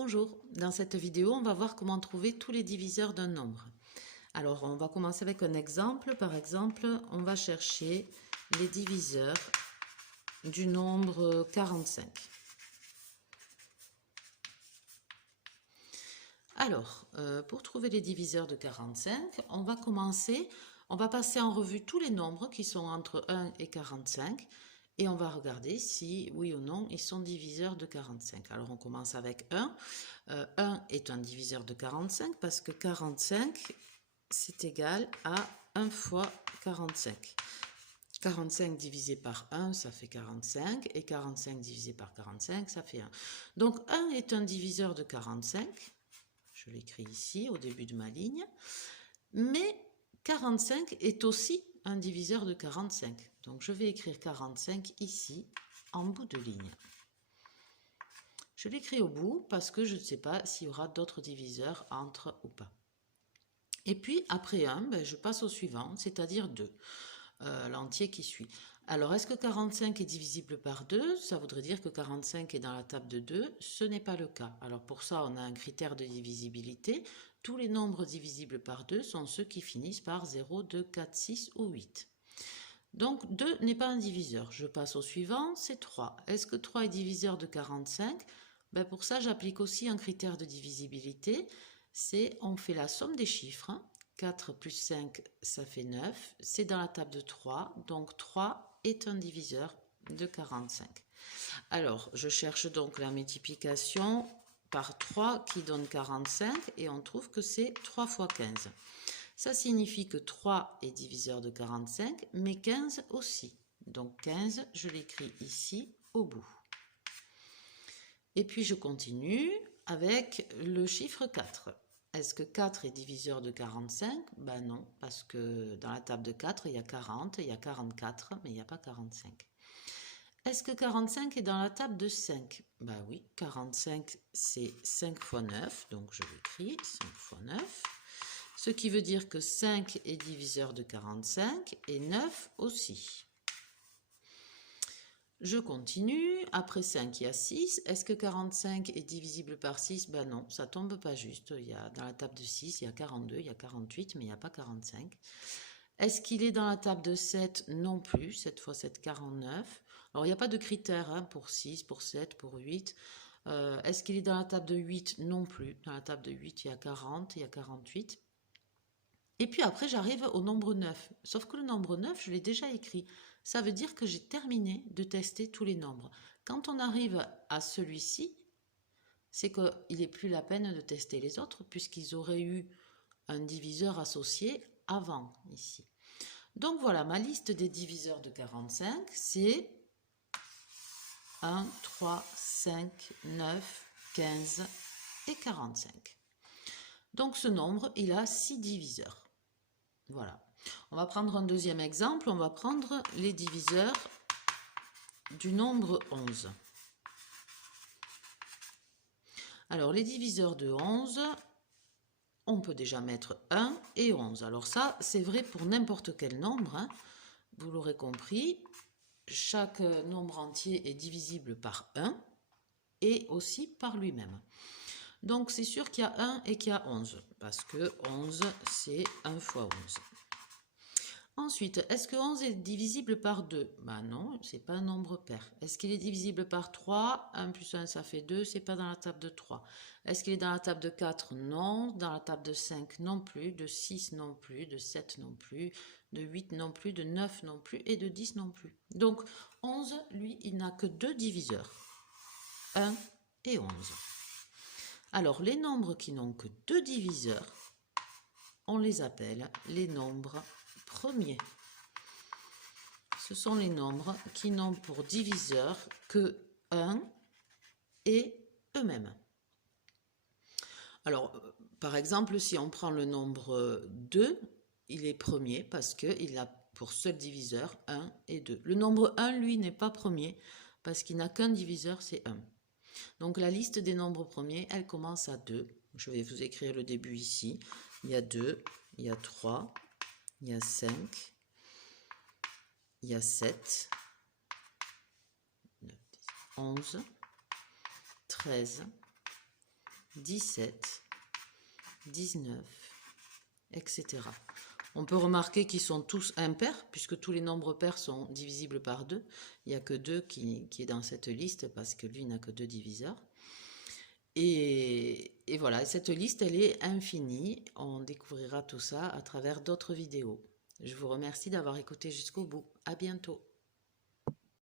Bonjour, dans cette vidéo, on va voir comment trouver tous les diviseurs d'un nombre. Alors, on va commencer avec un exemple. Par exemple, on va chercher les diviseurs du nombre 45. Alors, pour trouver les diviseurs de 45, on va passer en revue tous les nombres qui sont entre 1 et 45 et on va regarder si, oui ou non, ils sont diviseurs de 45. Alors, on commence avec 1. 1 est un diviseur de 45 parce que 45, c'est égal à 1 fois 45. 45 divisé par 1, ça fait 45, et 45 divisé par 45, ça fait 1. Donc 1 est un diviseur de 45, je l'écris ici au début de ma ligne, mais 45 est aussi un diviseur de 45. Donc je vais écrire 45 ici, en bout de ligne. Je l'écris au bout parce que je ne sais pas s'il y aura d'autres diviseurs entre ou pas. Et puis après 1, je passe au suivant, c'est-à-dire 2, l'entier qui suit. Alors est-ce que 45 est divisible par 2? Ça voudrait dire que 45 est dans la table de 2. Ce n'est pas le cas. Alors pour ça, on a un critère de divisibilité. Tous les nombres divisibles par 2 sont ceux qui finissent par 0, 2, 4, 6 ou 8. Donc 2 n'est pas un diviseur. Je passe au suivant, c'est 3. Est-ce que 3 est diviseur de 45? Pour ça, j'applique aussi un critère de divisibilité. C'est on fait la somme des chiffres. 4 plus 5, ça fait 9. C'est dans la table de 3. Donc 3 est un diviseur de 45. Alors, je cherche donc la multiplication par 3 qui donne 45 et on trouve que c'est 3 fois 15. Ça signifie que 3 est diviseur de 45, mais 15 aussi. Donc 15, je l'écris ici au bout. Et puis je continue avec le chiffre 4. Est-ce que 4 est diviseur de 45? Ben non, parce que dans la table de 4, il y a 40, il y a 44, mais il n'y a pas 45. Est-ce que 45 est dans la table de 5? Ben oui, 45 c'est 5 fois 9, donc je l'écris 5 fois 9. Ce qui veut dire que 5 est diviseur de 45 et 9 aussi. Je continue. Après 5, il y a 6. Est-ce que 45 est divisible par 6? Ben non, ça tombe pas juste. Dans la table de 6, il y a 42, il y a 48, mais il n'y a pas 45. Est-ce qu'il est dans la table de 7? Non plus. 7 fois 7, 49. Alors, il n'y a pas de critères pour 6, pour 7, pour 8. Est-ce qu'il est dans la table de 8? Non plus. Dans la table de 8, il y a 40, il y a 48. Et puis après, j'arrive au nombre 9. Sauf que le nombre 9, je l'ai déjà écrit. Ça veut dire que j'ai terminé de tester tous les nombres. Quand on arrive à celui-ci, c'est qu'il n'est plus la peine de tester les autres puisqu'ils auraient eu un diviseur associé avant ici. Donc voilà, ma liste des diviseurs de 45, c'est 1, 3, 5, 9, 15 et 45. Donc ce nombre, il a 6 diviseurs. Voilà. On va prendre un deuxième exemple. On va prendre les diviseurs du nombre 11. Alors, les diviseurs de 11, on peut déjà mettre 1 et 11. Alors ça, c'est vrai pour n'importe quel nombre, hein. Vous l'aurez compris, chaque nombre entier est divisible par 1 et aussi par lui-même. Donc, c'est sûr qu'il y a 1 et qu'il y a 11, parce que 11, c'est 1 fois 11. Ensuite, est-ce que 11 est divisible par 2? Ben non, c'est pas un nombre pair. Est-ce qu'il est divisible par 3? 1 plus 1, ça fait 2, c'est pas dans la table de 3. Est-ce qu'il est dans la table de 4? Non. Dans la table de 5 non plus, de 6 non plus, de 7 non plus, de 8 non plus, de 9 non plus et de 10 non plus. Donc 11, lui, il n'a que deux diviseurs, 1 et 11. Alors les nombres qui n'ont que deux diviseurs, on les appelle les nombres premiers. Ce sont les nombres qui n'ont pour diviseur que 1 et eux-mêmes. Alors, par exemple, si on prend le nombre 2, il est premier parce qu'il a pour seul diviseur 1 et 2. Le nombre 1, lui, n'est pas premier parce qu'il n'a qu'un diviseur, c'est 1. Donc la liste des nombres premiers, elle commence à 2. Je vais vous écrire le début ici. Il y a 2, il y a 3, il y a 5, il y a 7, 9, 10, 11, 13, 17, 19, etc. On peut remarquer qu'ils sont tous impairs, puisque tous les nombres pairs sont divisibles par 2. Il n'y a que 2 qui est dans cette liste, parce que lui n'a que 2 diviseurs. Et voilà, cette liste, elle est infinie. On découvrira tout ça à travers d'autres vidéos. Je vous remercie d'avoir écouté jusqu'au bout. À bientôt.